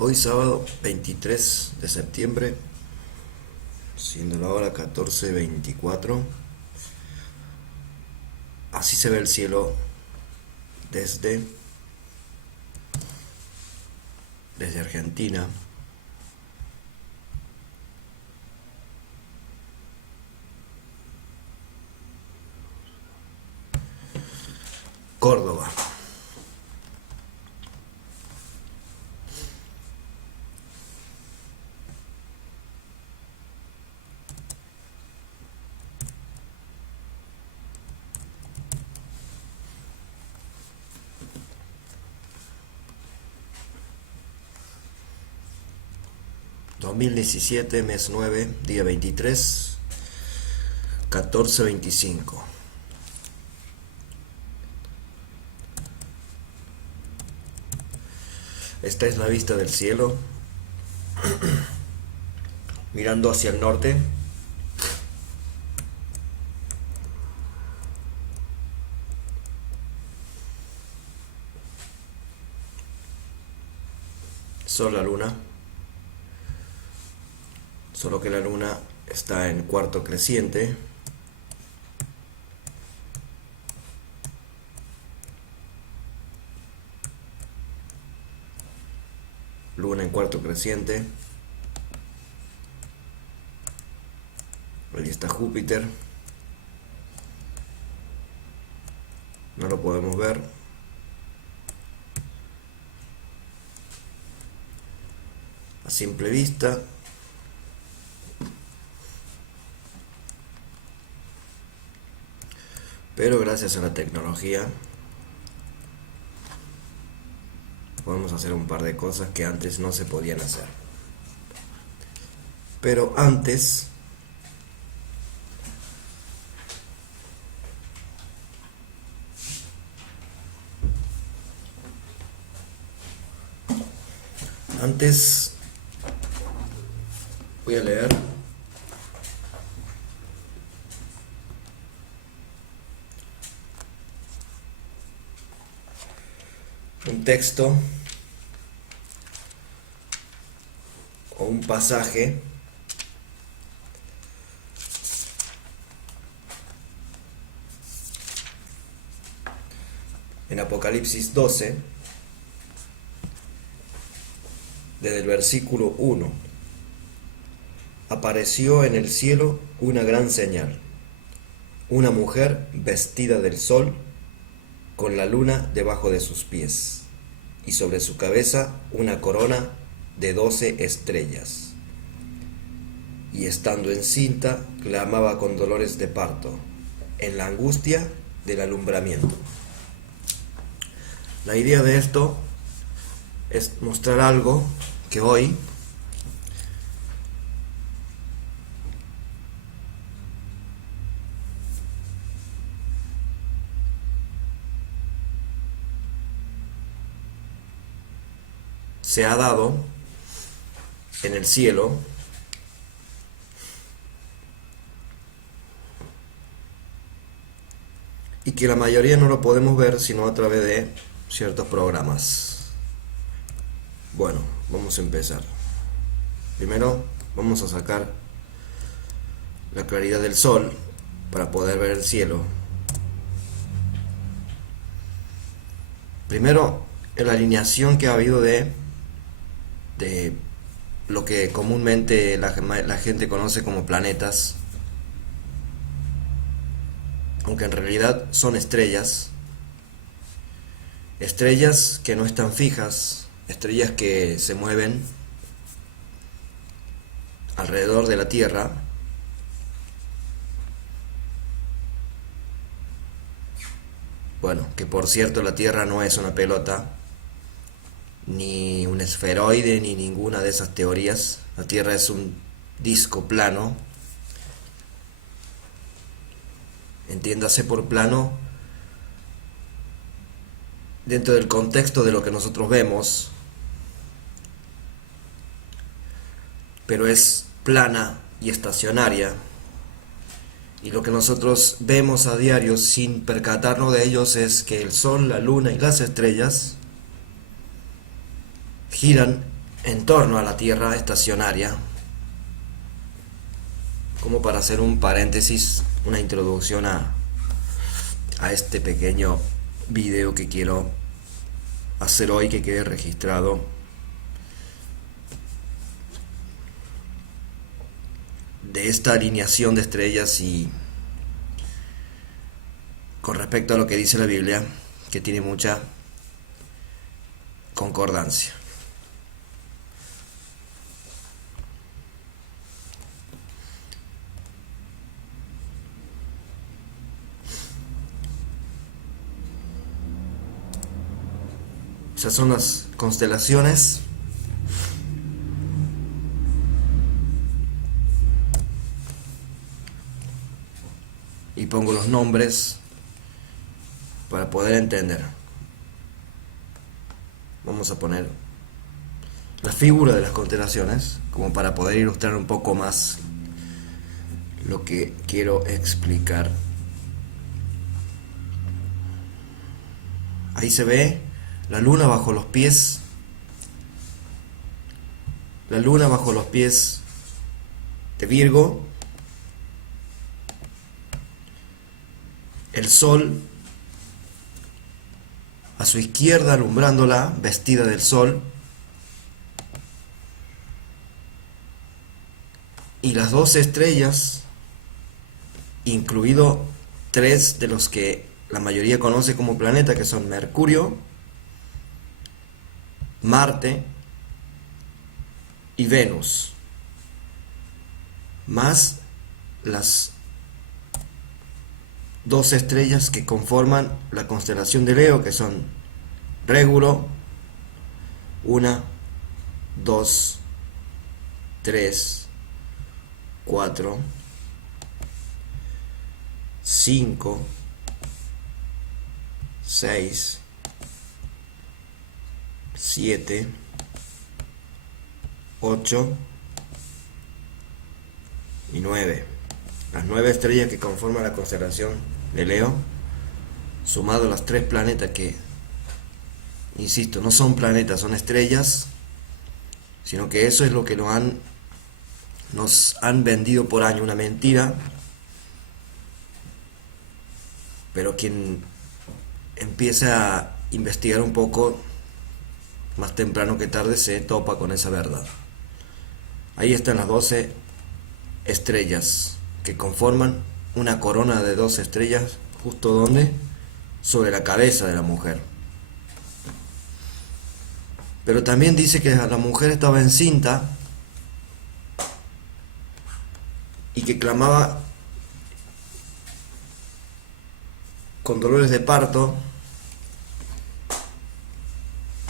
Hoy sábado 23 de septiembre, siendo la hora 14:24, así se ve el cielo desde, desde Argentina. Córdoba. (2017) mes 9, día 23, 14:25. Esta es la vista del cielo, mirando hacia el norte. Sol, la luna, solo que la luna está en cuarto creciente. Luna en cuarto creciente. Ahí está Júpiter. No lo podemos ver. A simple vista. Pero gracias a la tecnología podemos hacer un par de cosas que antes no se podían hacer. Pero antes voy a leer un texto o un pasaje en Apocalipsis 12, desde el versículo 1. Apareció en el cielo una gran señal, una mujer vestida del sol, con la luna debajo de sus pies, y sobre su cabeza una corona de 12 estrellas. Y estando encinta, clamaba con dolores de parto, en la angustia del alumbramiento. La idea de esto es mostrar algo que hoy se ha dado en el cielo, y que la mayoría no lo podemos ver sino a través de ciertos programas. Bueno, vamos a empezar. Primero vamos a sacar la claridad del sol para poder ver el cielo. Primero, la alineación que ha habido de lo que comúnmente la gente conoce como planetas, aunque en realidad son estrellas que no están fijas, estrellas que se mueven alrededor de la Tierra. Bueno, que por cierto la Tierra no es una pelota, ni un esferoide, ni ninguna de esas teorías. La Tierra es un disco plano. Entiéndase por plano dentro del contexto de lo que nosotros vemos, pero es plana y estacionaria, y lo que nosotros vemos a diario sin percatarnos de ellos es que el sol, la luna y las estrellas giran en torno a la Tierra estacionaria, como para hacer un paréntesis, una introducción a este pequeño video que quiero hacer hoy, que quede registrado de esta alineación de estrellas y con respecto a lo que dice la Biblia, que tiene mucha concordancia. Esas son las constelaciones. Y pongo los nombres para poder entender. Vamos a poner la figura de las constelaciones como para poder ilustrar un poco más lo que quiero explicar. Ahí se ve la luna bajo los pies. La luna bajo los pies de Virgo. El sol a su izquierda alumbrándola, vestida del sol. Y las 12 estrellas, incluido 3 de los que la mayoría conoce como planeta, que son Mercurio, Marte y Venus, más las 12 estrellas que conforman la constelación de Leo, que son Régulo, 1, 2, 3, 4, 5, 6, 7, 8 y 9. Las 9 estrellas que conforman la constelación de Leo, sumado a los 3 planetas que, insisto, no son planetas, son estrellas, sino que eso es lo que nos han vendido por año, una mentira. Pero quien empieza a investigar un poco, más temprano que tarde se topa con esa verdad. Ahí están las 12 estrellas que conforman una corona de 12 estrellas, justo donde, sobre la cabeza de la mujer. Pero también dice que la mujer estaba encinta y que clamaba con dolores de parto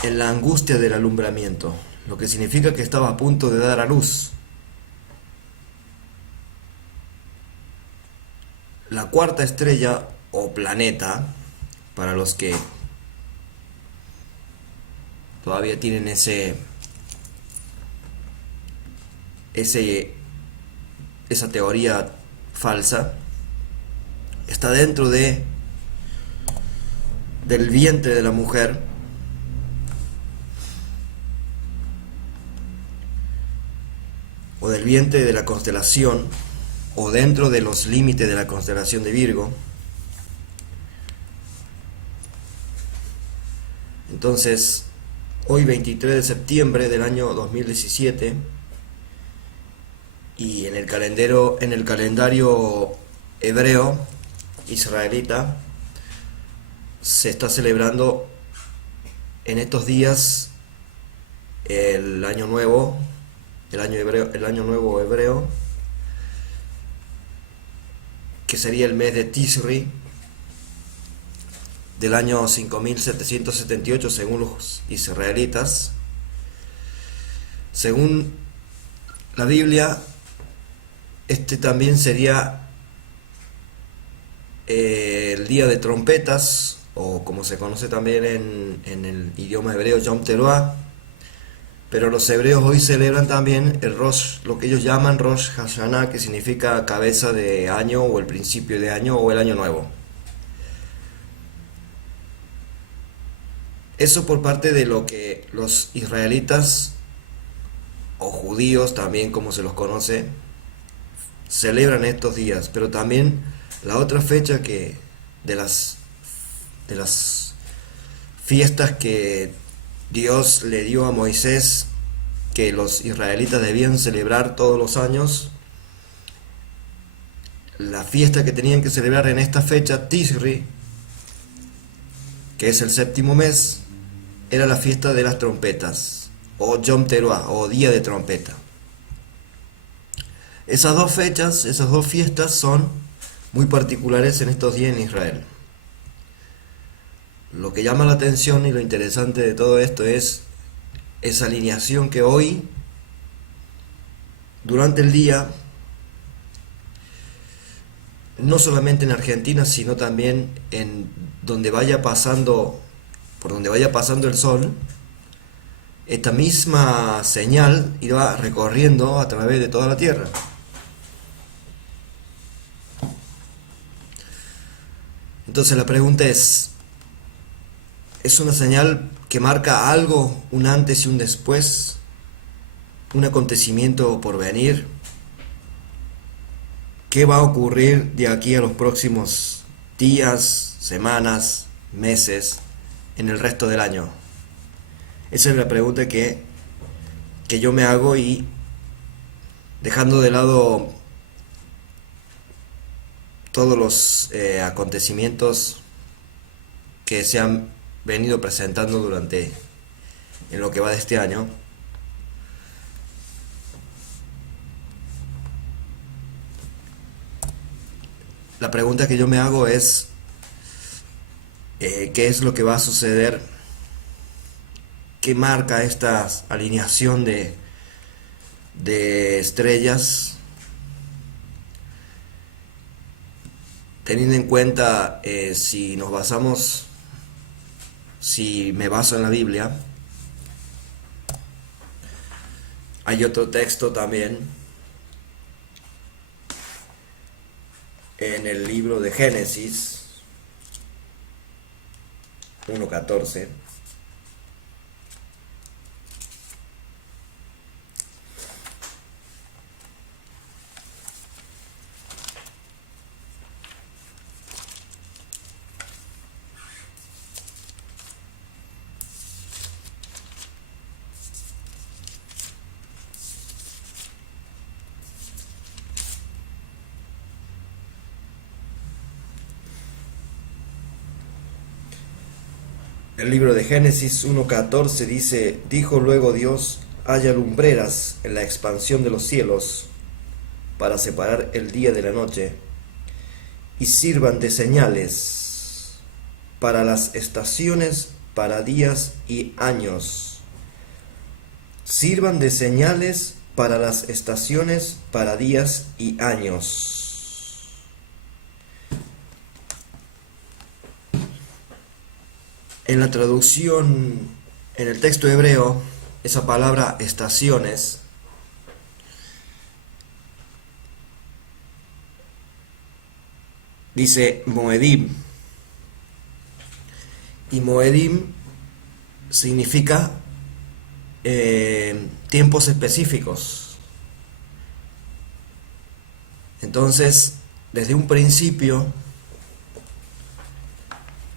en la angustia del alumbramiento, lo que significa que estaba a punto de dar a luz. La cuarta estrella o planeta, para los que todavía tienen esa teoría falsa, está dentro del vientre de la mujer, o del vientre de la constelación, o dentro de los límites de la constelación de Virgo. Entonces, hoy 23 de septiembre del año 2017, y en el calendario hebreo israelita se está celebrando en estos días el año nuevo, el año nuevo hebreo, que sería el mes de Tisri del año 5778 según los israelitas. Según la Biblia, este también sería el día de trompetas, o como se conoce también en el idioma hebreo, Yom Teruah. Pero los hebreos hoy celebran también el Rosh, lo que ellos llaman Rosh Hashanah, que significa cabeza de año, o el principio de año, o el año nuevo. Eso por parte de lo que los israelitas o judíos también como se los conoce, celebran estos días, pero también la otra fecha que de las fiestas que Dios le dio a Moisés, que los israelitas debían celebrar todos los años, la fiesta que tenían que celebrar en esta fecha, Tisri, que es el séptimo mes, era la fiesta de las trompetas, o Yom Teruah, o Día de Trompeta. Esas dos fechas, esas dos fiestas son muy particulares en estos días en Israel. Lo que llama la atención y lo interesante de todo esto es esa alineación que hoy, durante el día, no solamente en Argentina, sino también en donde vaya pasando, por donde vaya pasando el sol, esta misma señal irá recorriendo a través de toda la tierra. Entonces la pregunta ¿es una señal que marca algo, un antes y un después, un acontecimiento por venir? ¿Qué va a ocurrir de aquí a los próximos días, semanas, meses, en el resto del año? Esa es la pregunta que yo me hago, y dejando de lado todos los acontecimientos que se han venido presentando en lo que va de este año, la pregunta que yo me hago es ¿qué es lo que va a suceder? ¿Qué marca esta alineación de estrellas? Teniendo en cuenta, si me baso en la Biblia, hay otro texto también en el libro de Génesis 1:14. El libro de Génesis 1:14 dice: dijo luego Dios, haya lumbreras en la expansión de los cielos para separar el día de la noche, y sirvan de señales para las estaciones, para días y años. Sirvan de señales para las estaciones, para días y años. En la traducción, en el texto hebreo, esa palabra estaciones dice Moedim, y Moedim significa tiempos específicos. Entonces, desde un principio,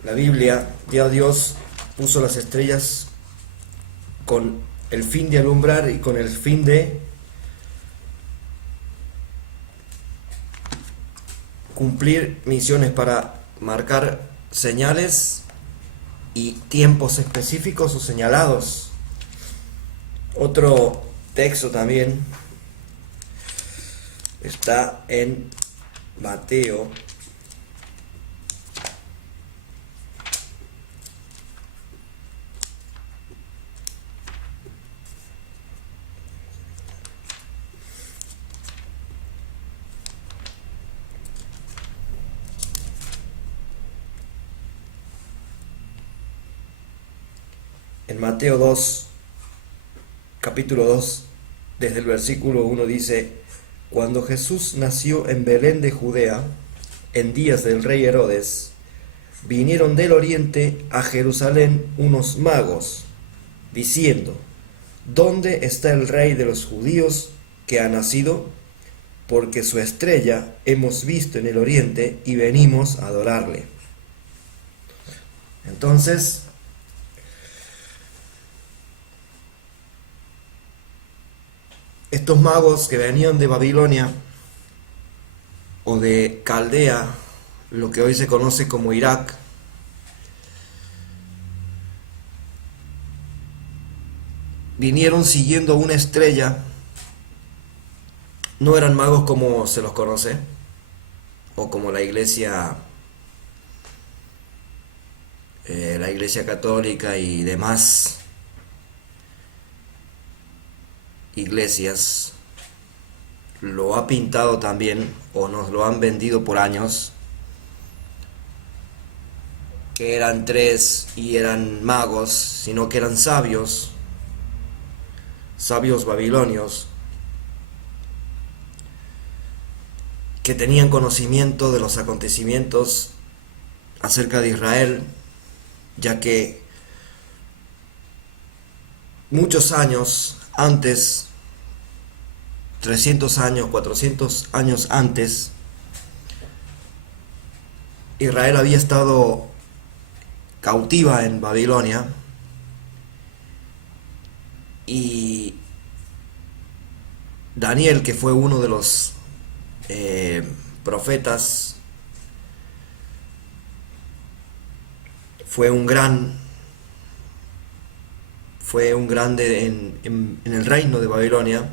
la Biblia, ya Dios puso las estrellas con el fin de alumbrar y con el fin de cumplir misiones, para marcar señales y tiempos específicos o señalados. Otro texto también está en Mateo En Mateo 2, capítulo 2, desde el versículo 1 dice: cuando Jesús nació en Belén de Judea, en días del rey Herodes, vinieron del oriente a Jerusalén unos magos, diciendo: ¿dónde está el rey de los judíos que ha nacido? Porque su estrella hemos visto en el oriente y venimos a adorarle. Entonces, estos magos que venían de Babilonia o de Caldea, lo que hoy se conoce como Irak, vinieron siguiendo una estrella. No eran magos como se los conoce, o como la iglesia católica y demás iglesias lo ha pintado también, o nos lo han vendido por años, que eran tres y eran magos, sino que eran sabios babilonios, que tenían conocimiento de los acontecimientos acerca de Israel, ya que muchos años antes, 300 años, 400 años antes, Israel había estado cautiva en Babilonia y Daniel, que fue uno de los profetas, fue un grande en el reino de Babilonia,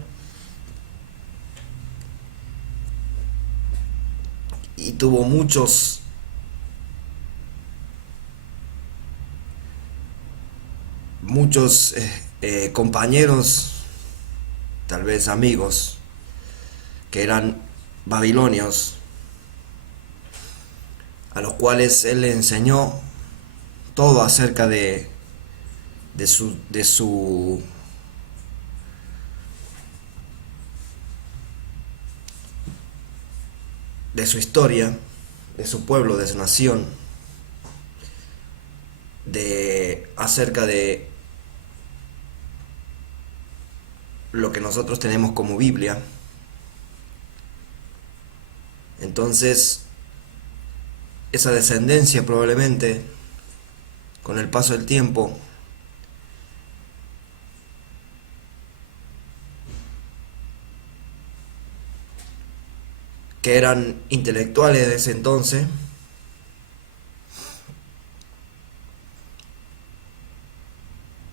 y tuvo muchos compañeros, tal vez amigos, que eran babilonios, a los cuales él le enseñó todo acerca de su historia, de su pueblo, de su nación, acerca de lo que nosotros tenemos como Biblia. Entonces, esa descendencia probablemente, con el paso del tiempo, que eran intelectuales de ese entonces,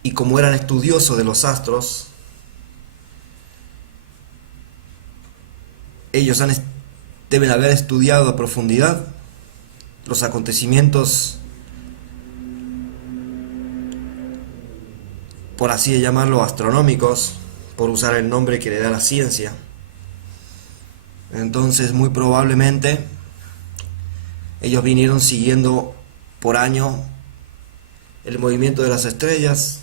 y como eran estudiosos de los astros, ellos deben haber estudiado a profundidad los acontecimientos, por así llamarlo, astronómicos, por usar el nombre que le da la ciencia. Entonces, muy probablemente, ellos vinieron siguiendo por año el movimiento de las estrellas,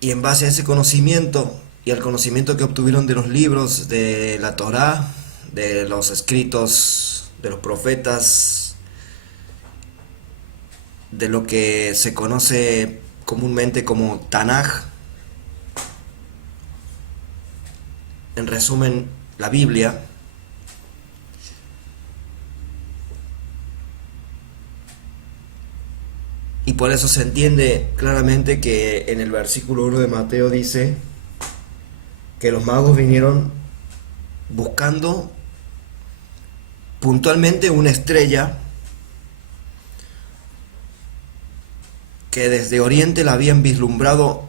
y en base a ese conocimiento y al conocimiento que obtuvieron de los libros de la Torá, de los escritos de los profetas, de lo que se conoce comúnmente como Tanaj, en resumen, la Biblia, y por eso se entiende claramente que en el versículo 1 de Mateo dice que los magos vinieron buscando puntualmente una estrella que desde Oriente la habían vislumbrado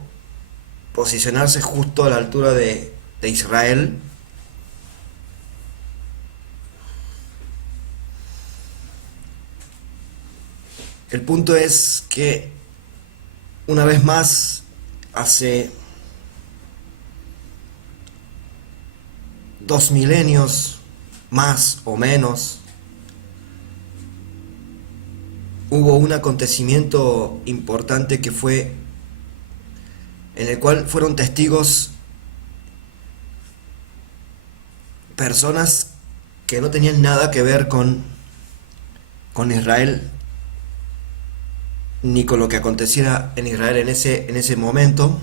posicionarse justo a la altura de Israel. El punto es que, una vez más, hace 2 milenios, más o menos, hubo un acontecimiento importante que fue, en el cual fueron testigos personas que no tenían nada que ver con Israel, ni con lo que aconteciera en Israel en ese momento.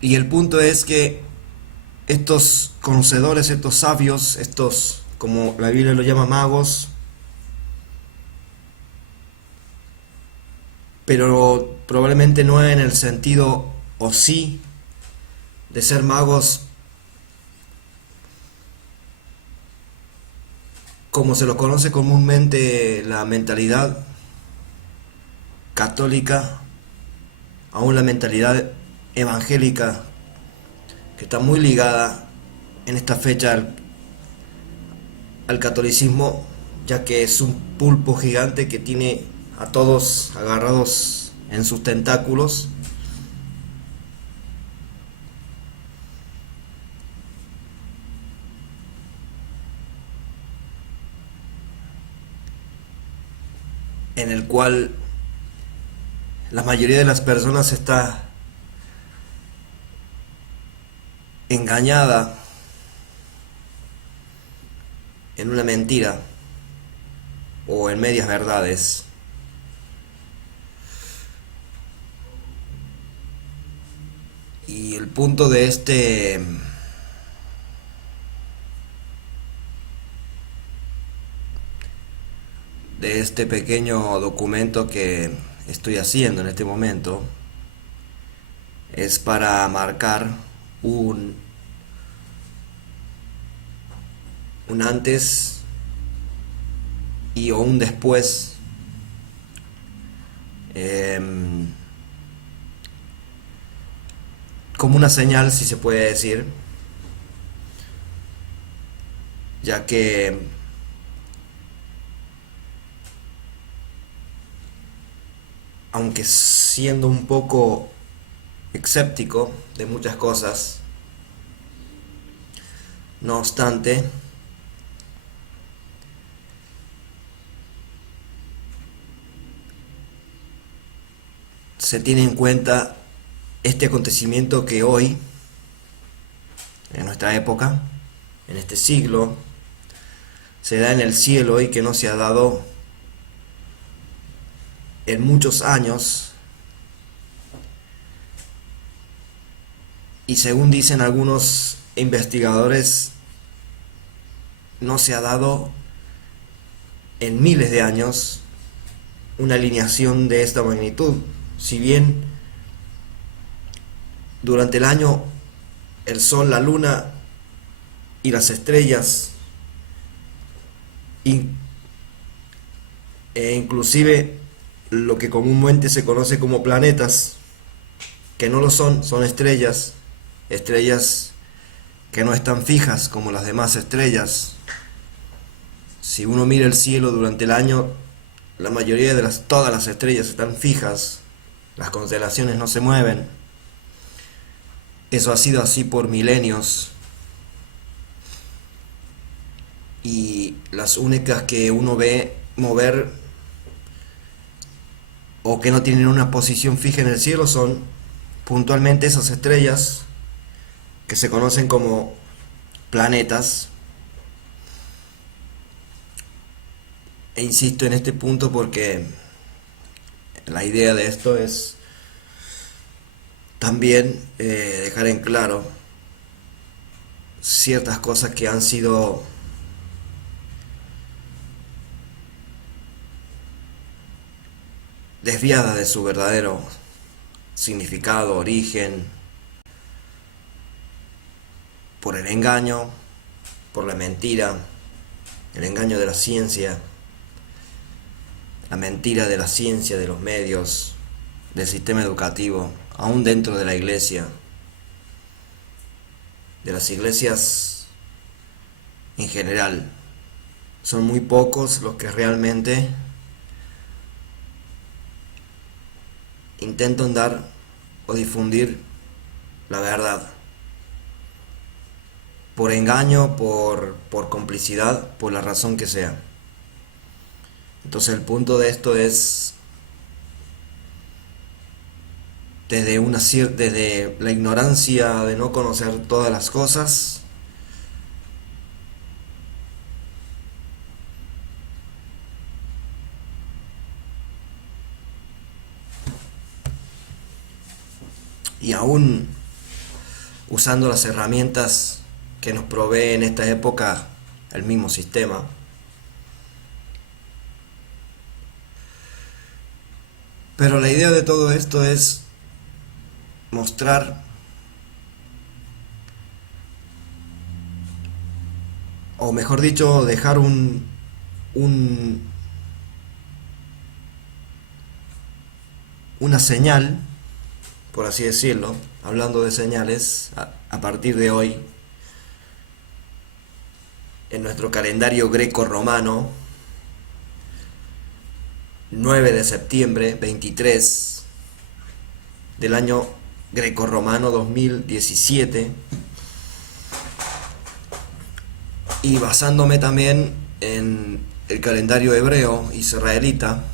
Y el punto es que estos conocedores, estos sabios, estos, como la Biblia lo llama, magos, pero probablemente no en el sentido, o sí, de ser magos como se lo conoce comúnmente la mentalidad católica, aún la mentalidad evangélica, que está muy ligada en esta fecha al catolicismo, ya que es un pulpo gigante que tiene a todos agarrados en sus tentáculos. En el cual la mayoría de las personas está engañada en una mentira o en medias verdades. Y el punto de este pequeño documento que estoy haciendo en este momento es para marcar un antes y o un después, como una señal, si se puede decir, ya que aunque siendo un poco escéptico de muchas cosas, no obstante, se tiene en cuenta este acontecimiento que hoy, en nuestra época, en este siglo, se da en el cielo y que no se ha dado en muchos años, y según dicen algunos investigadores, no se ha dado en miles de años una alineación de esta magnitud. Si bien durante el año el sol, la luna y las estrellas e inclusive lo que comúnmente se conoce como planetas, que no lo son, son estrellas, estrellas que no están fijas como las demás estrellas. Si uno mira el cielo durante el año, la mayoría de todas las estrellas están fijas, las constelaciones no se mueven. Eso ha sido así por milenios. Y las únicas que uno ve mover o que no tienen una posición fija en el cielo son puntualmente esas estrellas que se conocen como planetas. E insisto en este punto porque la idea de esto es también dejar en claro ciertas cosas que han sido desviadas de su verdadero significado, origen, por el engaño, por la mentira, el engaño de la ciencia, la mentira de la ciencia, de los medios, del sistema educativo, aún dentro de la iglesia, de las iglesias en general. Son muy pocos los que realmente intentan dar o difundir la verdad. Por engaño, por complicidad, por la razón que sea. Entonces el punto de esto es desde la ignorancia de no conocer todas las cosas, y aún usando las herramientas que nos provee en esta época el mismo sistema. Pero la idea de todo esto es mostrar, o mejor dicho, dejar una señal, por así decirlo, hablando de señales, a partir de hoy, en nuestro calendario greco-romano, 9 de septiembre 23 del año greco-romano 2017, y basándome también en el calendario hebreo israelita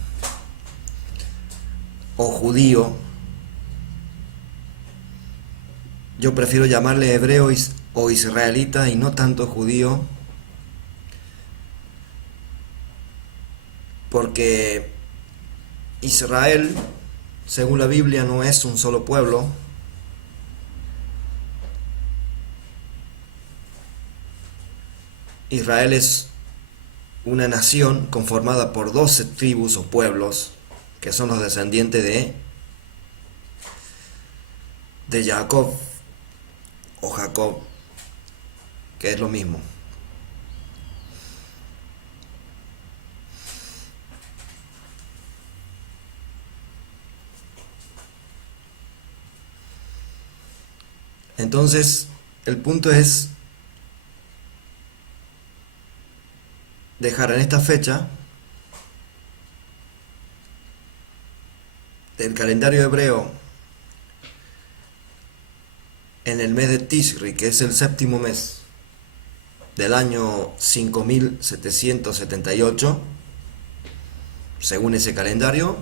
o judío. Yo prefiero llamarle hebreo o israelita y no tanto judío, porque Israel, según la Biblia, no es un solo pueblo. Israel es una nación conformada por 12 tribus o pueblos, que son los descendientes de Jacob o Jacob, que es lo mismo. Entonces, el punto es dejar en esta fecha del calendario hebreo, en el mes de Tishri, que es el séptimo mes del año 5778, según ese calendario.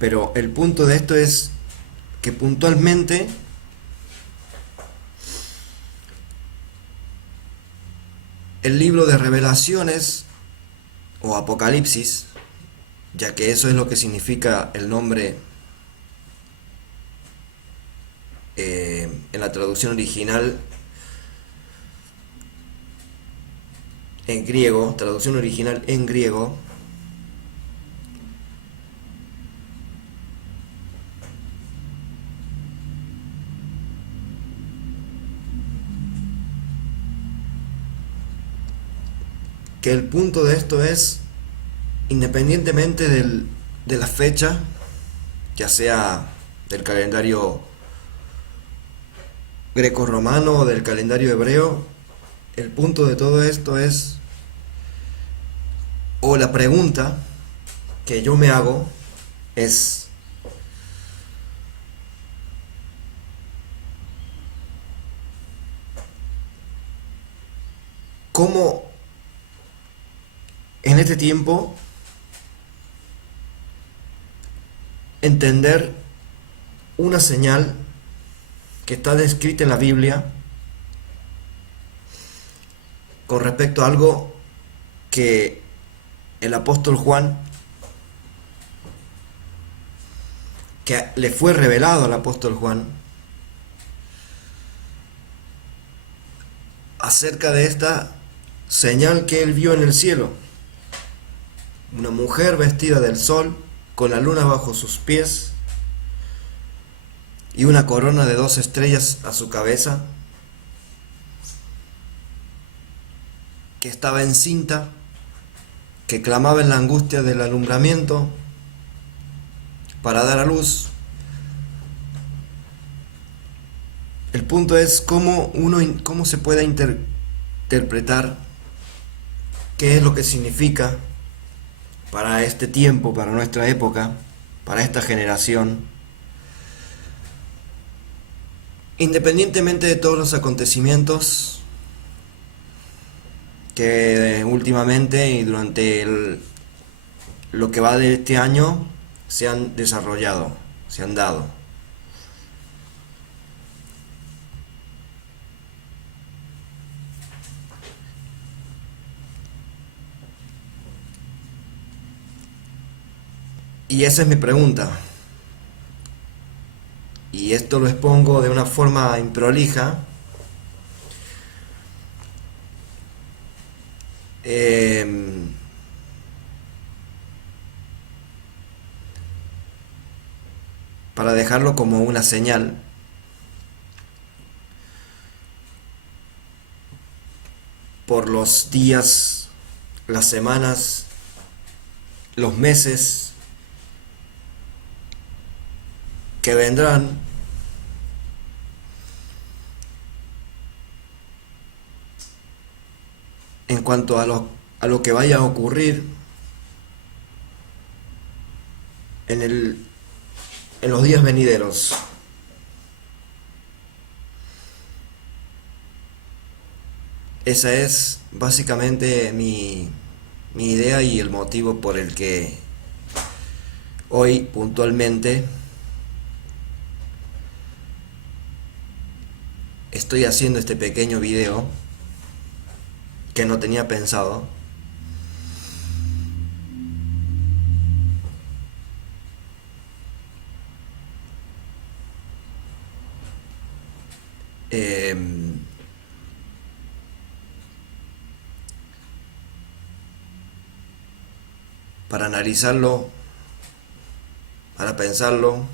Pero el punto de esto es que puntualmente el libro de Revelaciones o Apocalipsis, ya que eso es lo que significa el nombre en la traducción original en griego, que el punto de esto es, independientemente de la fecha, ya sea del calendario greco-romano o del calendario hebreo, el punto de todo esto es, o la pregunta que yo me hago es: ¿cómo en este tiempo entender una señal que está descrita en la Biblia con respecto a algo que el apóstol Juan, que le fue revelado al apóstol Juan, acerca de esta señal que él vio en el cielo? Una mujer vestida del sol, con la luna bajo sus pies y una corona de 2 estrellas a su cabeza, que estaba encinta, que clamaba en la angustia del alumbramiento para dar a luz. El punto es cómo se puede interpretar qué es lo que significa para este tiempo, para nuestra época, para esta generación, independientemente de todos los acontecimientos que últimamente y durante lo que va de este año se han desarrollado, se han dado. Y esa es mi pregunta. Y esto lo expongo de una forma improlija, para dejarlo como una señal por los días, las semanas, los meses que vendrán, en cuanto a lo que vaya a ocurrir en los días venideros. Esa es básicamente mi idea y el motivo por el que hoy puntualmente estoy haciendo este pequeño video que no tenía pensado. Para analizarlo, para pensarlo,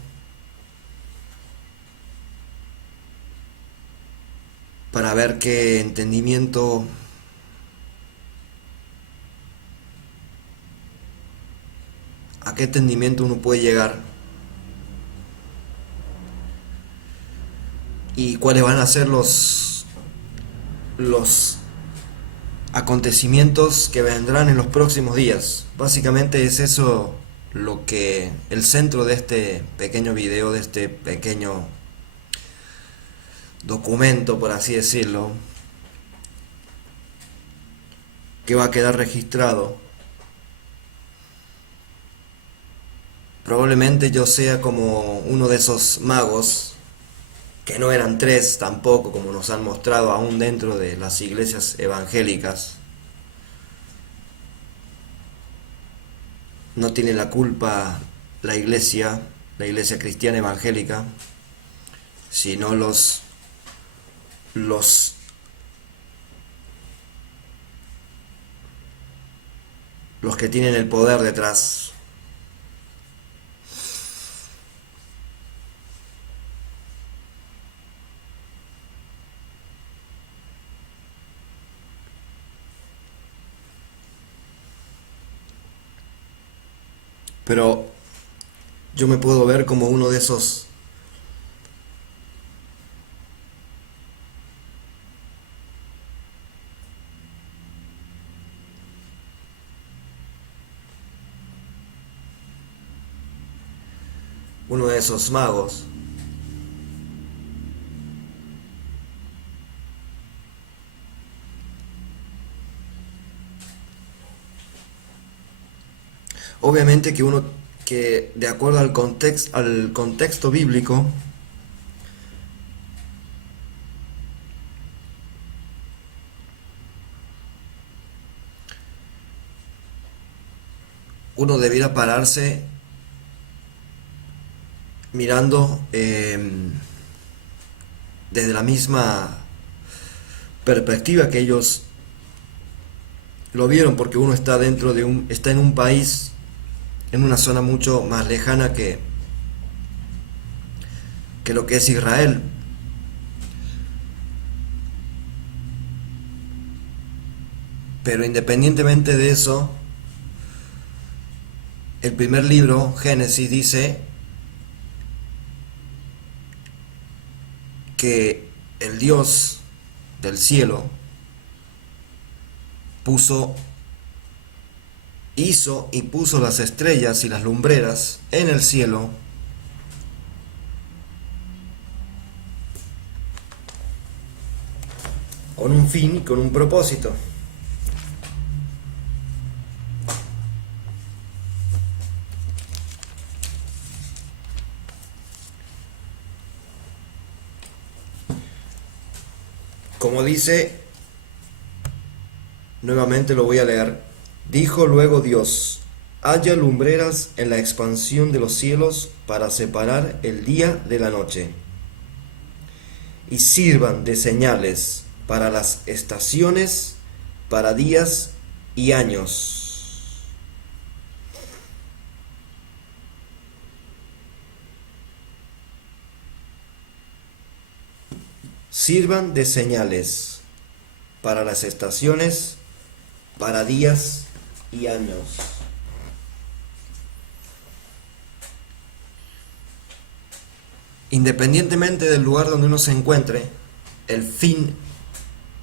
para ver qué entendimiento a qué entendimiento uno puede llegar y cuáles van a ser los acontecimientos que vendrán en los próximos días. Básicamente es eso lo que el centro de este pequeño video, de este pequeño documento, por así decirlo, que va a quedar registrado. Probablemente yo sea como uno de esos magos, que no eran tres tampoco, como nos han mostrado aún dentro de las iglesias evangélicas. No tiene la culpa la iglesia cristiana evangélica, sino los que tienen el poder detrás. Pero yo me puedo ver como uno de esos magos obviamente que de acuerdo al contexto bíblico uno debiera pararse mirando desde la misma perspectiva que ellos lo vieron, porque uno está está en un país, en una zona mucho más lejana que lo que es Israel. Pero independientemente de eso, el primer libro, Génesis, dice que el Dios del cielo hizo y puso las estrellas y las lumbreras en el cielo con un fin, con un propósito. como dice, nuevamente lo voy a leer. Dijo luego Dios: haya lumbreras en la expansión de los cielos para separar el día de la noche, y sirvan de señales para las estaciones, para días y años. Sirvan de señales para las estaciones, para días y años. Independientemente del lugar donde uno se encuentre, el fin,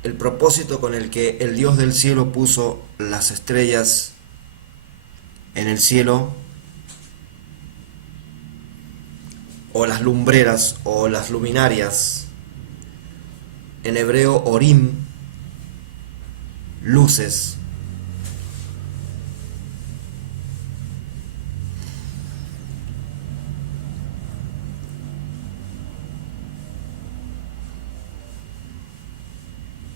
el propósito con el que el Dios del cielo puso las estrellas en el cielo, o las lumbreras, o las luminarias, en hebreo orim, luces.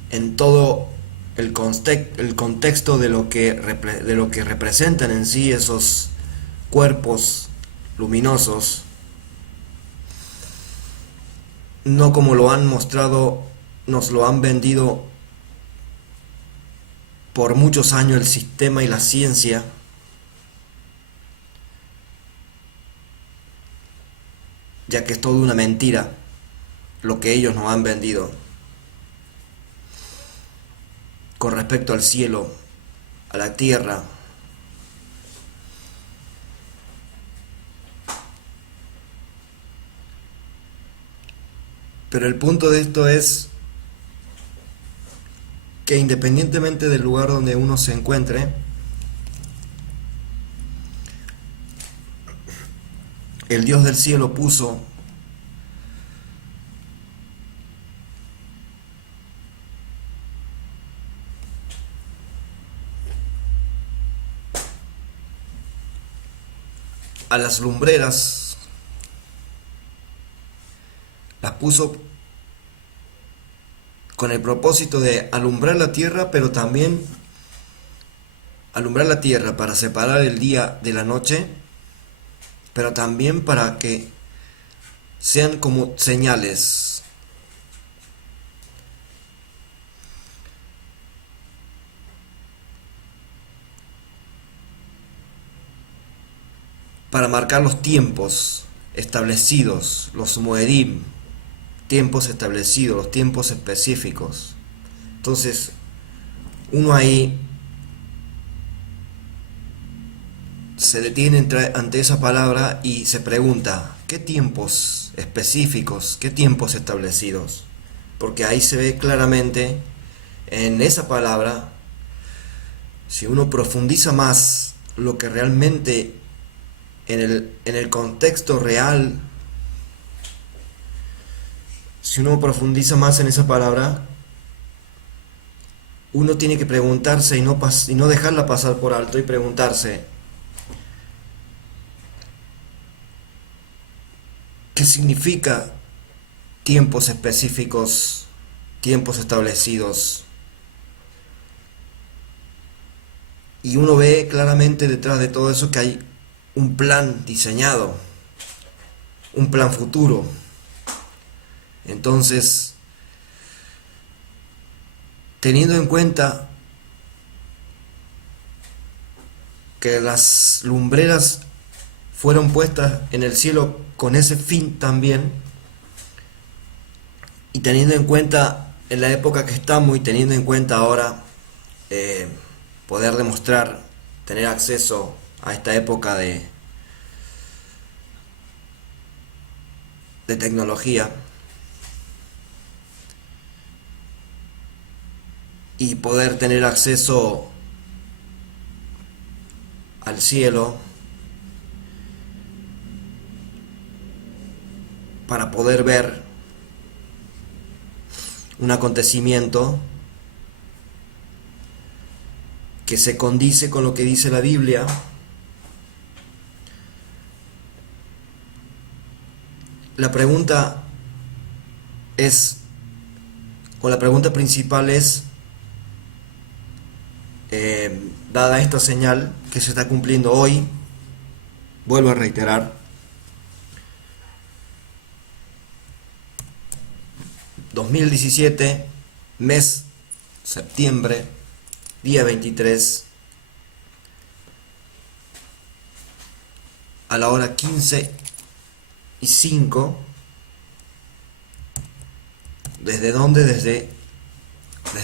En todo el contexto de lo que representan en sí esos cuerpos luminosos, no como lo han mostrado, nos lo han vendido por muchos años el sistema y la ciencia, ya que es toda una mentira lo que ellos nos han vendido con respecto al cielo, a la tierra. Pero el punto de esto es que independientemente del lugar donde uno se encuentre, el Dios del cielo puso a las lumbreras, las puso con el propósito de alumbrar la tierra, pero también alumbrar la tierra para separar el día de la noche, pero también para que sean como señales. Para marcar los tiempos establecidos, los moedim, tiempos establecidos, los tiempos específicos. Entonces, uno ahí se detiene ante esa palabra y se pregunta, ¿qué tiempos específicos, qué tiempos establecidos? Porque ahí se ve claramente en esa palabra, si uno profundiza más lo que realmente en el contexto real, si uno profundiza más en esa palabra, uno tiene que preguntarse y no dejarla pasar por alto y preguntarse, ¿qué significa tiempos específicos, tiempos establecidos? Y uno ve claramente detrás de todo eso que hay un plan diseñado, un plan futuro. Entonces, teniendo en cuenta que las lumbreras fueron puestas en el cielo con ese fin también, y teniendo en cuenta en la época que estamos y teniendo en cuenta ahora poder demostrar, tener acceso a esta época de tecnología, y poder tener acceso al cielo para poder ver un acontecimiento que se condice con lo que dice la Biblia, la pregunta es, o la pregunta principal es, dada esta señal que se está cumpliendo hoy, vuelvo a reiterar, 2017, mes septiembre, día 23, a la hora 15:05. ¿Desde dónde? Desde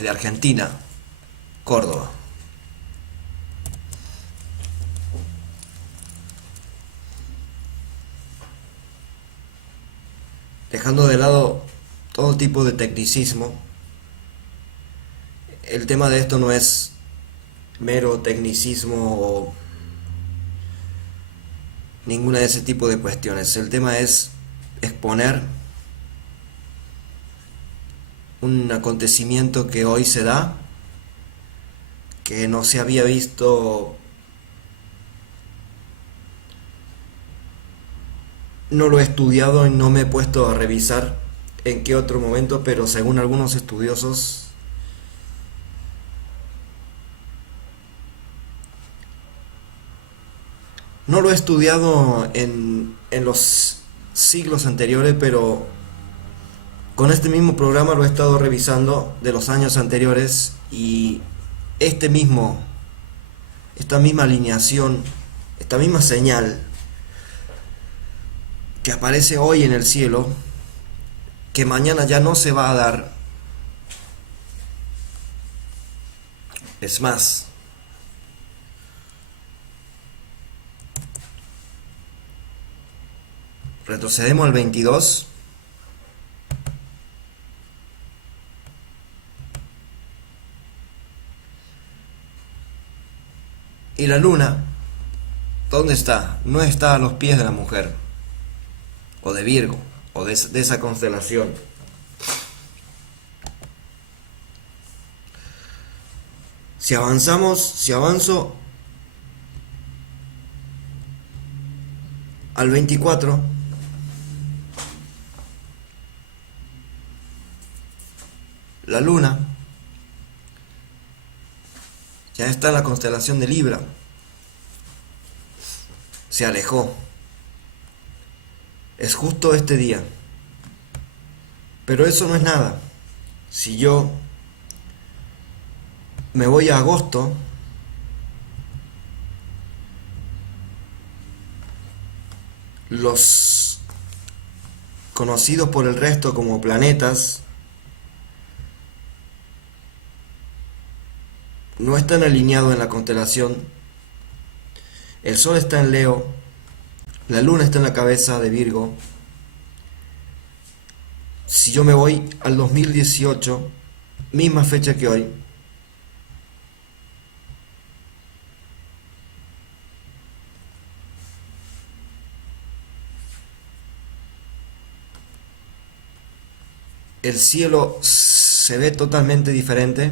Argentina, Córdoba. Dejando de lado todo tipo de tecnicismo, el tema de esto no es mero tecnicismo o ninguna de ese tipo de cuestiones. El tema es exponer un acontecimiento que hoy se da, que no se había visto, no lo he estudiado y no me he puesto a revisar en qué otro momento, pero según algunos estudiosos, no lo he estudiado en los siglos anteriores, pero con este mismo programa lo he estado revisando de los años anteriores, y esta misma alineación, esta misma señal que aparece hoy en el cielo, que mañana ya no se va a dar. Es más, retrocedemos al 22. Y la luna, ¿dónde está? No está a los pies de la mujer, o de Virgo, o de esa constelación. Si avanzo al 24, la luna ya está en la constelación de Libra. Se alejó. Es justo este día. Pero eso no es nada. Si yo me voy a agosto, los conocidos por el resto como planetas no están alineados en la constelación. El Sol está en Leo, la Luna está en la cabeza de Virgo. Si yo me voy al 2018, misma fecha que hoy, el cielo se ve totalmente diferente.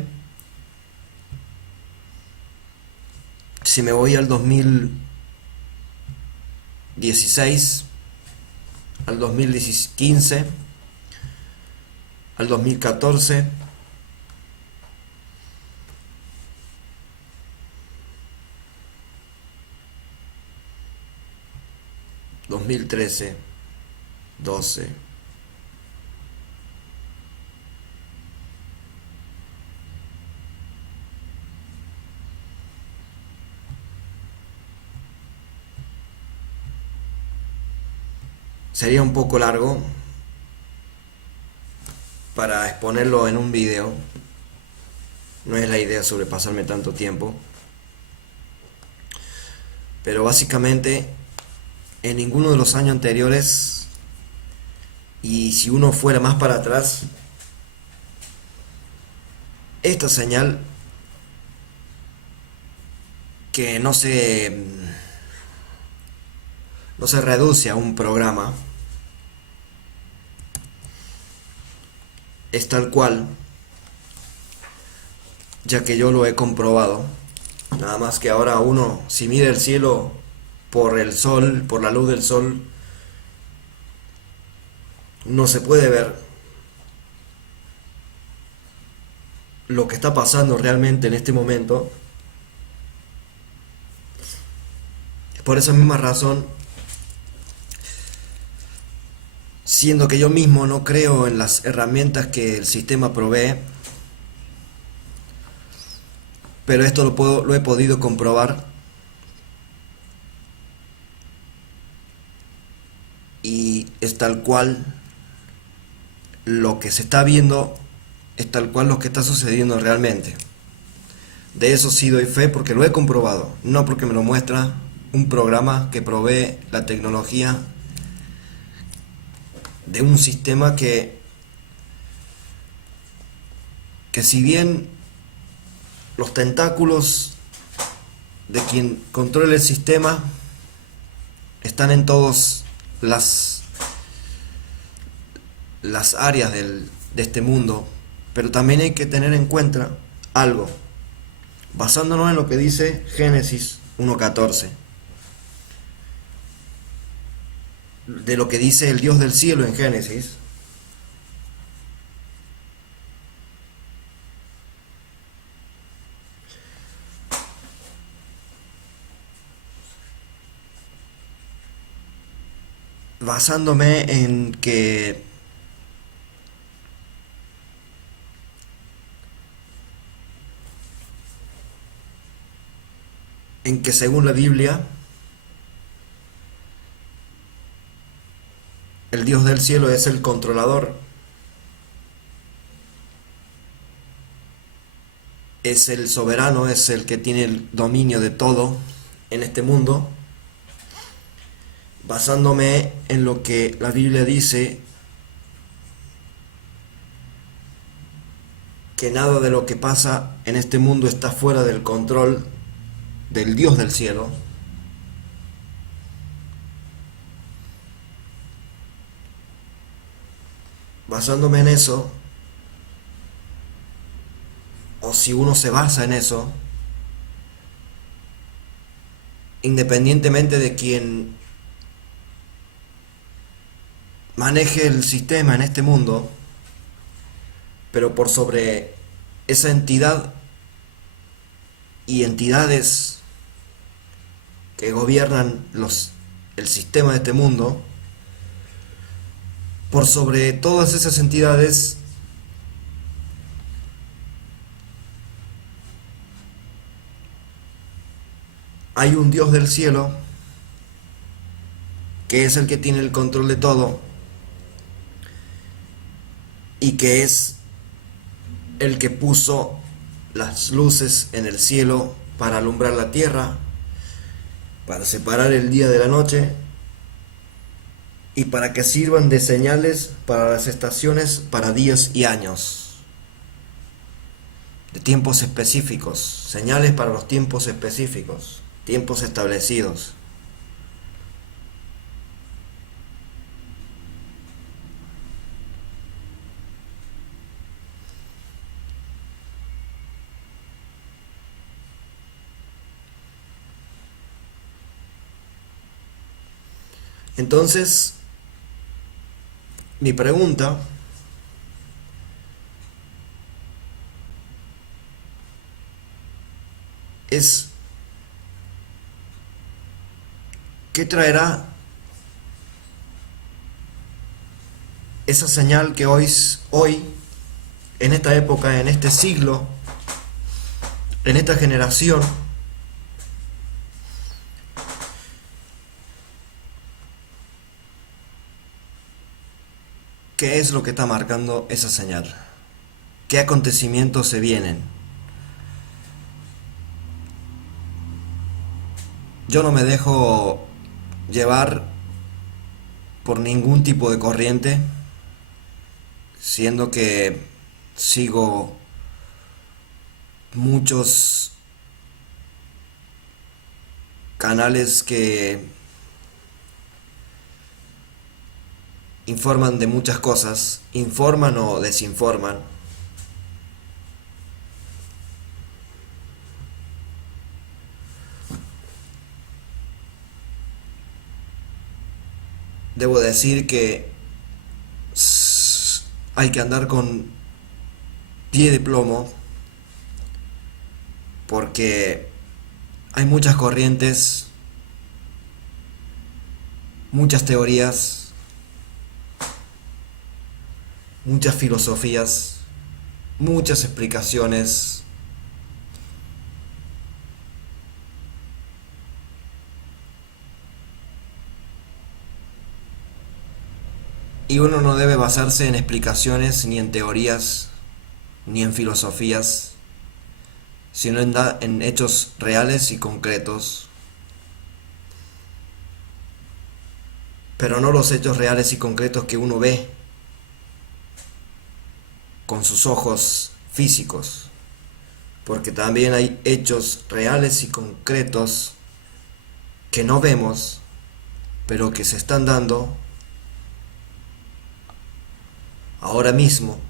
Si me voy al 2016, al 2015, al 2014, ...2013, 12... Sería un poco largo para exponerlo en un video. No es la idea sobrepasarme tanto tiempo. Pero básicamente, en ninguno de los años anteriores, y si uno fuera más para atrás, esta señal, que no se reduce a un programa, es tal cual, ya que yo lo he comprobado. Nada más que ahora uno, si mira el cielo por el sol, por la luz del sol, no se puede ver. lo que está pasando realmente en este momento. Por esa misma razón, siendo que yo mismo no creo en las herramientas que el sistema provee, pero esto lo he podido comprobar y es tal cual lo que se está viendo, es tal cual lo que está sucediendo realmente. De eso sí doy fe porque lo he comprobado, no porque me lo muestra un programa que provee la tecnología de un sistema que si bien los tentáculos de quien controla el sistema están en todas las áreas de este mundo, pero también hay que tener en cuenta algo, basándonos en lo que dice Génesis 1:14, de lo que dice el Dios del cielo en Génesis. Basándome en que según la Biblia, el Dios del cielo es el controlador, es el soberano, es el que tiene el dominio de todo en este mundo. Basándome en lo que la Biblia dice, que nada de lo que pasa en este mundo está fuera del control del Dios del cielo. Basándome en eso, o si uno se basa en eso, independientemente de quien maneje el sistema en este mundo, pero por sobre esa entidad y entidades que gobiernan el sistema de este mundo, por sobre todas esas entidades hay un Dios del cielo que es el que tiene el control de todo y que es el que puso las luces en el cielo para alumbrar la tierra, para separar el día de la noche y para que sirvan de señales para las estaciones, para días y años, de tiempos específicos, señales para los tiempos específicos, tiempos establecidos. Entonces, mi pregunta es, ¿qué traerá esa señal que hoy, en esta época, en este siglo, en esta generación, qué es lo que está marcando esa señal? ¿Qué acontecimientos se vienen? Yo no me dejo llevar por ningún tipo de corriente, siendo que sigo muchos canales que informan de muchas cosas, informan o desinforman. Debo decir que hay que andar con pie de plomo porque hay muchas corrientes, muchas teorías, muchas filosofías, muchas explicaciones. Y uno no debe basarse en explicaciones, ni en teorías, ni en filosofías, sino en hechos reales y concretos. Pero no los hechos reales y concretos que uno ve con sus ojos físicos, porque también hay hechos reales y concretos que no vemos, pero que se están dando ahora mismo.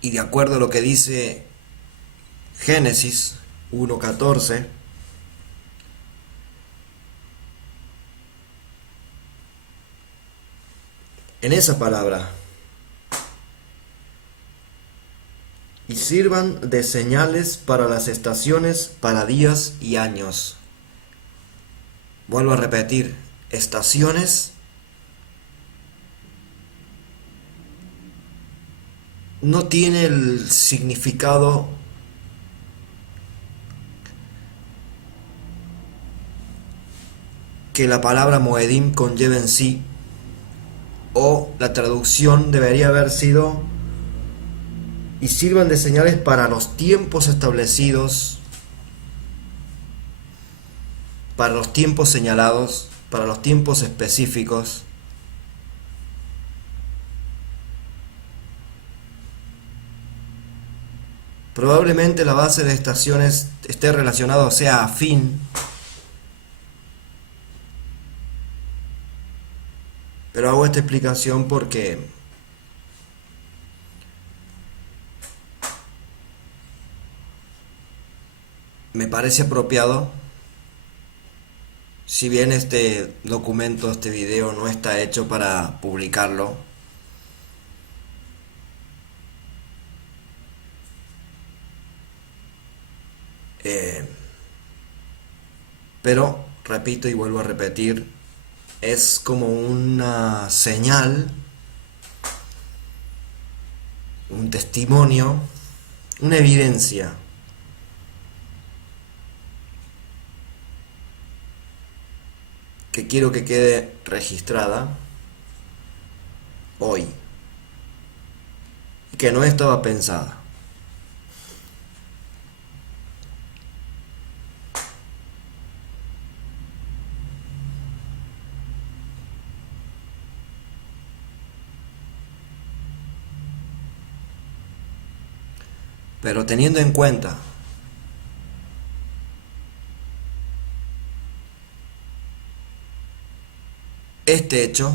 Y de acuerdo a lo que dice Génesis 1:14, en esa palabra, y sirvan de señales para las estaciones, para días y años. Vuelvo a repetir, estaciones no tiene el significado que la palabra Moedim conlleva en sí, o la traducción debería haber sido y sirvan de señales para los tiempos establecidos, para los tiempos señalados, para los tiempos específicos. Probablemente la base de estaciones esté relacionado, o sea, afín, pero hago esta explicación porque me parece apropiado, si bien este documento, este video no está hecho para publicarlo, pero repito y vuelvo a repetir, es como una señal, un testimonio, una evidencia que quiero que quede registrada hoy y que no estaba pensada. Pero teniendo en cuenta este hecho,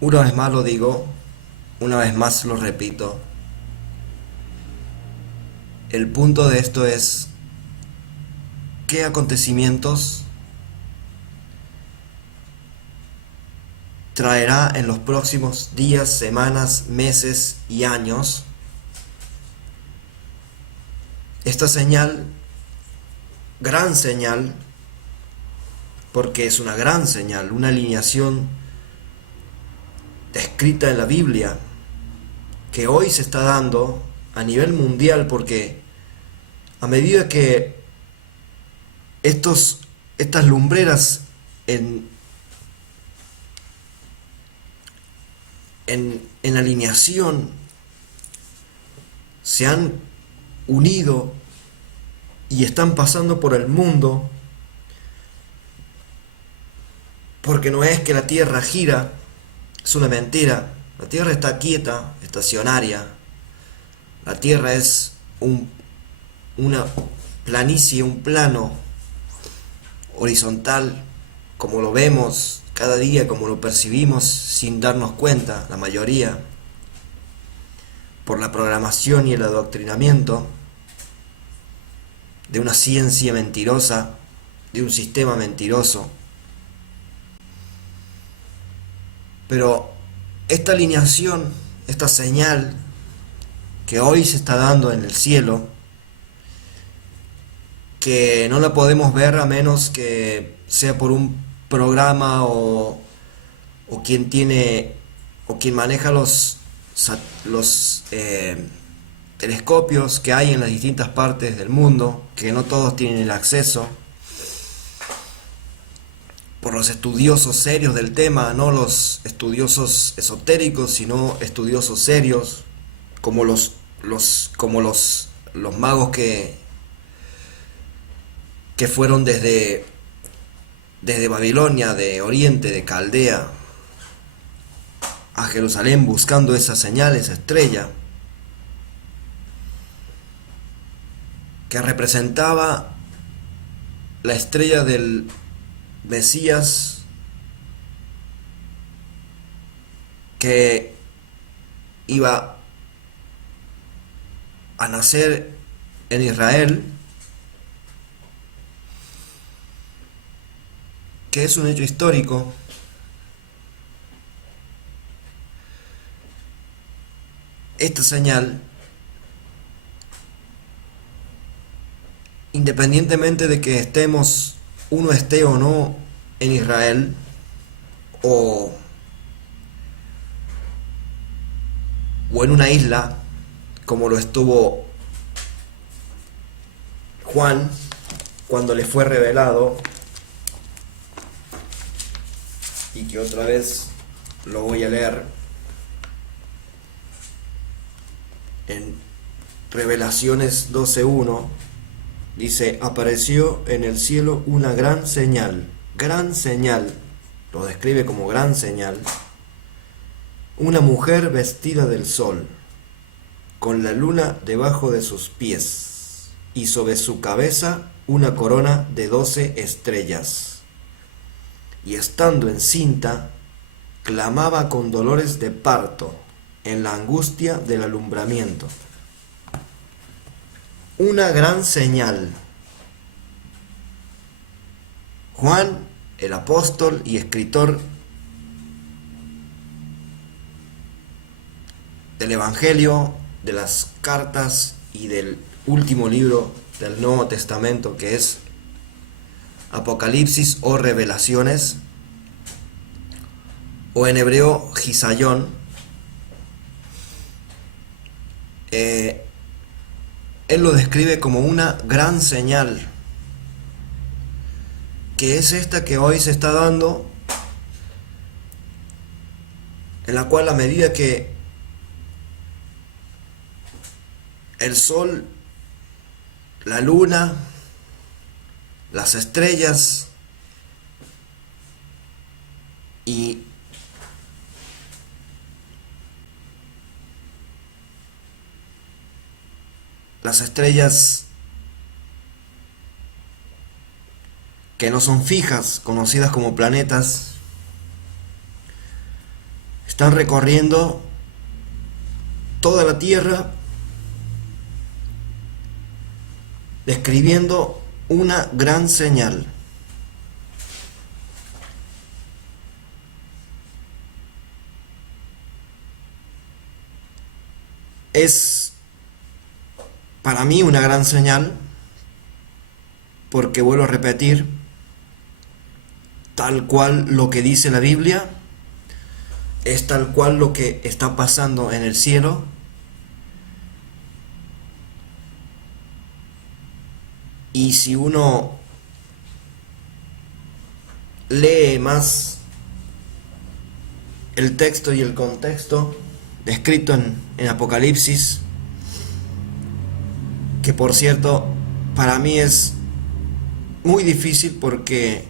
una vez más lo digo, una vez más lo repito, el punto de esto es qué acontecimientos traerá en los próximos días, semanas, meses y años esta señal, gran señal, porque es una gran señal, una alineación descrita en la Biblia, que hoy se está dando a nivel mundial, porque a medida que estas lumbreras en alineación se han unido y están pasando por el mundo, porque no es que la Tierra gira, es una mentira. La Tierra está quieta, estacionaria. La Tierra es una planicie, un plano horizontal, como lo vemos cada día, como lo percibimos sin darnos cuenta, la mayoría. por la programación y el adoctrinamiento de una ciencia mentirosa, de un sistema mentiroso. Pero esta alineación, esta señal que hoy se está dando en el cielo, que no la podemos ver a menos que sea por un programa o quien tiene o quien maneja los telescopios que hay en las distintas partes del mundo, que no todos tienen el acceso, por los estudiosos serios del tema, no los estudiosos esotéricos, sino estudiosos serios, como los magos que fueron desde Babilonia, de Oriente, de Caldea, a Jerusalén buscando esa señal, esa estrella, que representaba la estrella del Mesías que iba a nacer en Israel, que es un hecho histórico. Esta señal, independientemente de que uno esté o no en Israel, o en una isla, como lo estuvo Juan cuando le fue revelado, y que otra vez lo voy a leer en Revelaciones 12:1, dice: apareció en el cielo una gran señal, lo describe como gran señal, una mujer vestida del sol, con la luna debajo de sus pies, y sobre su cabeza una corona de 12 estrellas. Y estando encinta, clamaba con dolores de parto, en la angustia del alumbramiento. Una gran señal. Juan, el apóstol y escritor del Evangelio, de las cartas y del último libro del Nuevo Testamento, que es Apocalipsis o Revelaciones, o en hebreo Gisayón, él lo describe como una gran señal, que es esta que hoy se está dando, en la cual a medida que el sol, la luna, las estrellas y las estrellas que no son fijas, conocidas como planetas, están recorriendo toda la Tierra, describiendo una gran señal. Es para mí una gran señal, porque vuelvo a repetir, tal cual lo que dice la Biblia, es tal cual lo que está pasando en el cielo. Y si uno lee más el texto y el contexto descrito en Apocalipsis, que por cierto para mí es muy difícil porque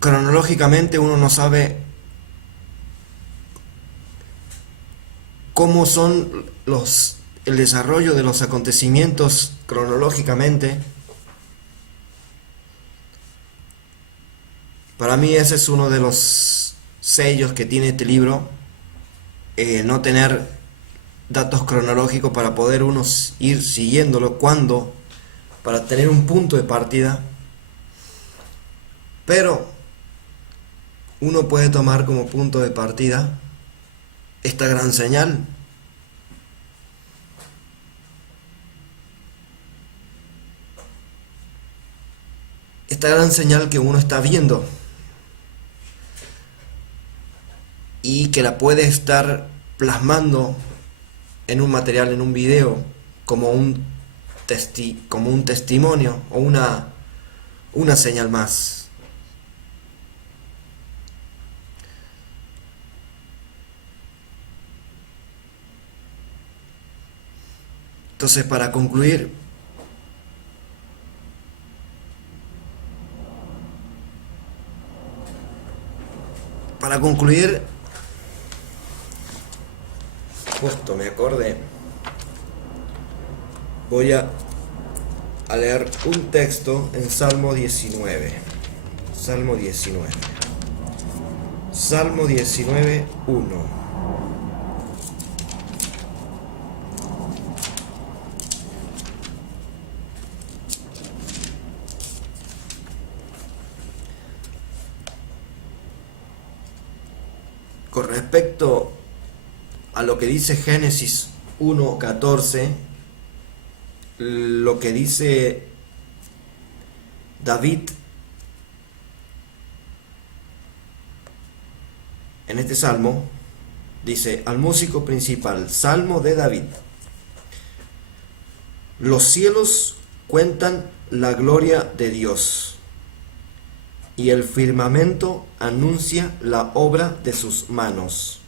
cronológicamente uno no sabe cómo son el desarrollo de los acontecimientos cronológicamente. Para mí ese es uno de los sellos que tiene este libro, no tener datos cronológicos para poder uno ir siguiéndolo cuando, para tener un punto de partida, pero uno puede tomar como punto de partida esta gran señal. Esta gran señal que uno está viendo y que la puede estar plasmando en un material, en un video, como un testimonio o una señal más. Entonces, para concluir, justo me acordé, voy a leer un texto en Salmo 19. Salmo 19. Salmo 19, 1. Con respecto a lo que dice Génesis 1:14, lo que dice David en este salmo, dice al músico principal, Salmo de David. Los cielos cuentan la gloria de Dios, y el firmamento anuncia la obra de sus manos.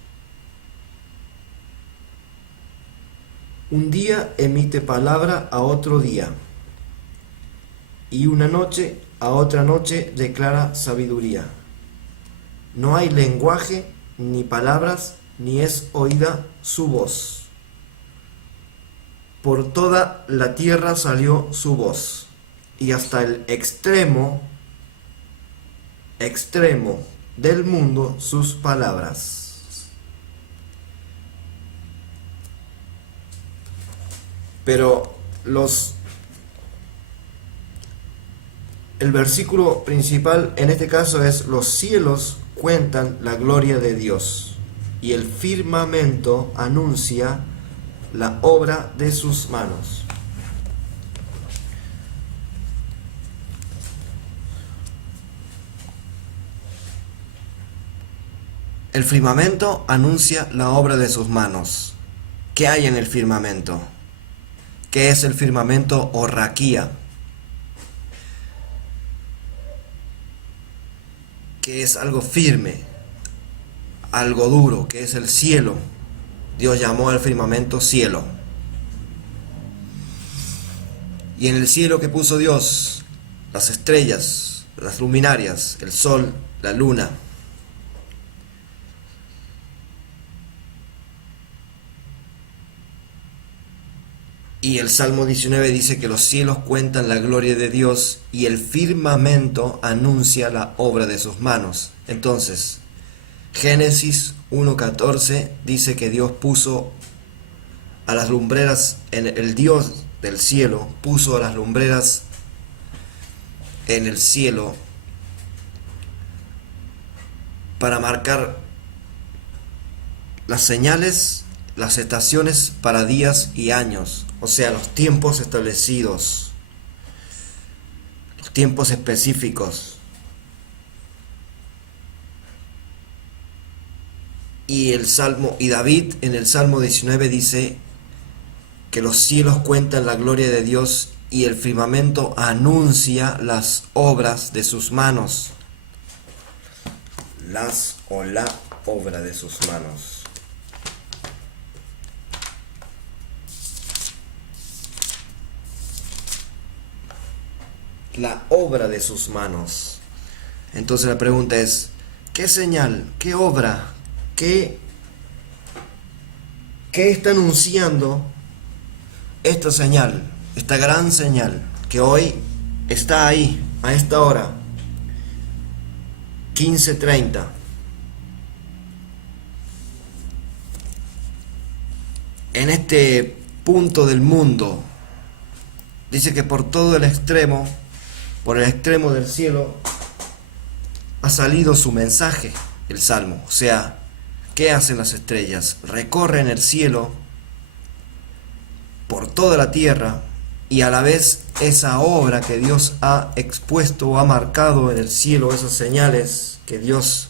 Un día emite palabra a otro día, y una noche a otra noche declara sabiduría. No hay lenguaje ni palabras, ni es oída su voz. Por toda la tierra salió su voz, y hasta el extremo del mundo sus palabras. Pero el versículo principal en este caso es: los cielos cuentan la gloria de Dios, y el firmamento anuncia la obra de sus manos. El firmamento anuncia la obra de sus manos. ¿Qué hay en el firmamento? ¿Qué es el firmamento o raquía? Que es algo firme, algo duro, que es el cielo. Dios llamó al firmamento cielo. Y en el cielo que puso Dios, las estrellas, las luminarias, el sol, la luna. Y el Salmo 19 dice que los cielos cuentan la gloria de Dios y el firmamento anuncia la obra de sus manos. Entonces, Génesis 1:14 dice que Dios puso a las lumbreras, el Dios del cielo puso a las lumbreras en el cielo para marcar las señales, las estaciones para días y años, o sea, los tiempos establecidos, los tiempos específicos. Y David en el Salmo 19 dice que los cielos cuentan la gloria de Dios y el firmamento anuncia las obras de sus manos. La obra de sus manos. La obra de sus manos. Entonces la pregunta es: ¿qué señal, qué obra, qué está anunciando esta señal, esta gran señal que hoy está ahí, a esta hora, 15:30? en este punto del mundo. Dice que por todo el extremo, por el extremo del cielo, ha salido su mensaje, el Salmo. O sea, ¿qué hacen las estrellas? Recorren el cielo por toda la tierra, y a la vez esa obra que Dios ha expuesto o ha marcado en el cielo, esas señales que Dios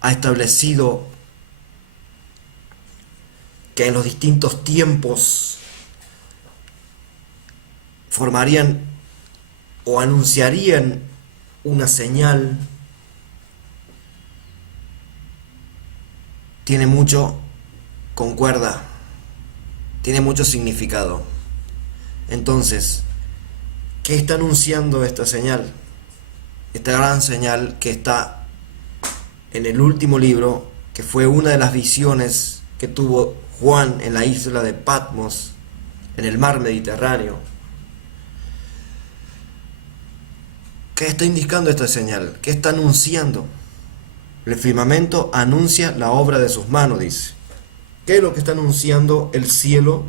ha establecido, que en los distintos tiempos formarían o anunciarían una señal, tiene mucho, concuerda, tiene mucho significado. Entonces, ¿qué está anunciando esta señal? Esta gran señal que está en el último libro, que fue una de las visiones que tuvo Juan en la isla de Patmos, en el mar Mediterráneo. ¿Qué está indicando esta señal? ¿Qué está anunciando? El firmamento anuncia la obra de sus manos, dice. ¿Qué es lo que está anunciando el cielo?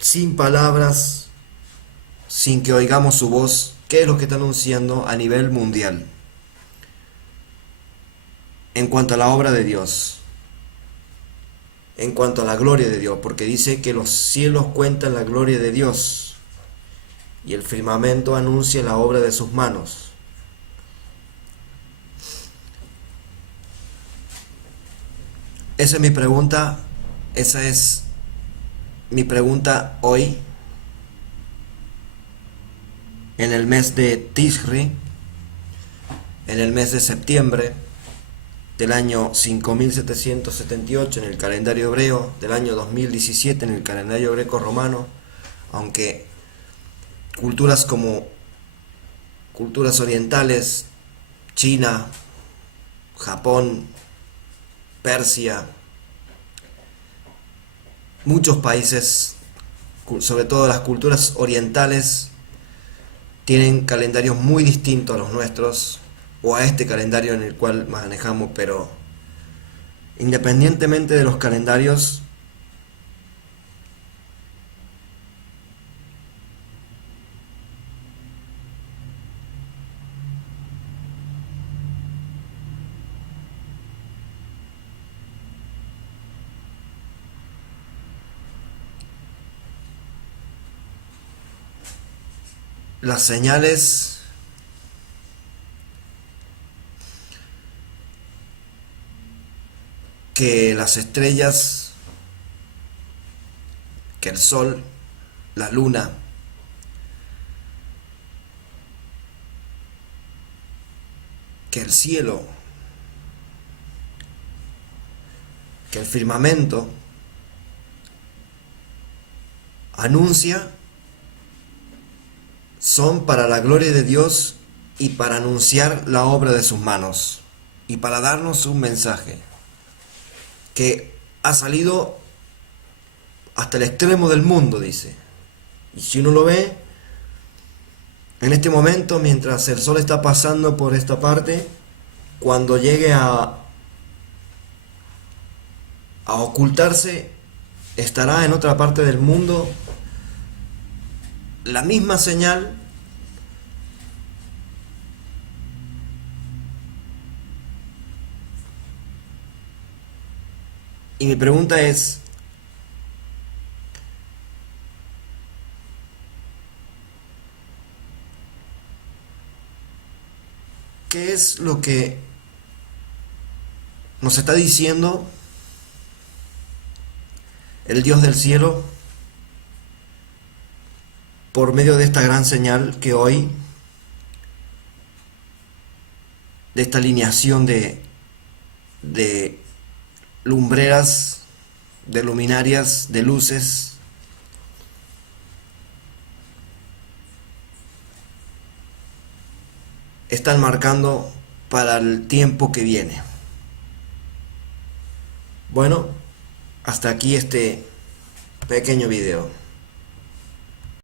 Sin palabras, sin que oigamos su voz. ¿Qué es lo que está anunciando a nivel mundial en cuanto a la obra de Dios, en cuanto a la gloria de Dios? Porque dice que los cielos cuentan la gloria de Dios y el firmamento anuncia la obra de sus manos. Esa es mi pregunta, esa es mi pregunta hoy, en el mes de Tishri, en el mes de septiembre del año 5778 en el calendario hebreo, del año 2017 en el calendario greco-romano, aunque culturas como culturas orientales, China, Japón, Persia, muchos países, sobre todo las culturas orientales, tienen calendarios muy distintos a los nuestros o a este calendario en el cual manejamos, pero independientemente de los calendarios, las señales que las estrellas, que el sol, la luna, que el cielo, que el firmamento anuncia, son para la gloria de Dios y para anunciar la obra de sus manos y para darnos un mensaje que ha salido hasta el extremo del mundo, dice. Y si uno lo ve, en este momento, mientras el sol está pasando por esta parte, cuando llegue a ocultarse, estará en otra parte del mundo la misma señal y mi pregunta es, ¿qué es lo que nos está diciendo el Dios del cielo por medio de esta gran señal que hoy, de esta alineación de lumbreras, de luminarias, de luces, están marcando para el tiempo que viene? Bueno, hasta aquí este pequeño video.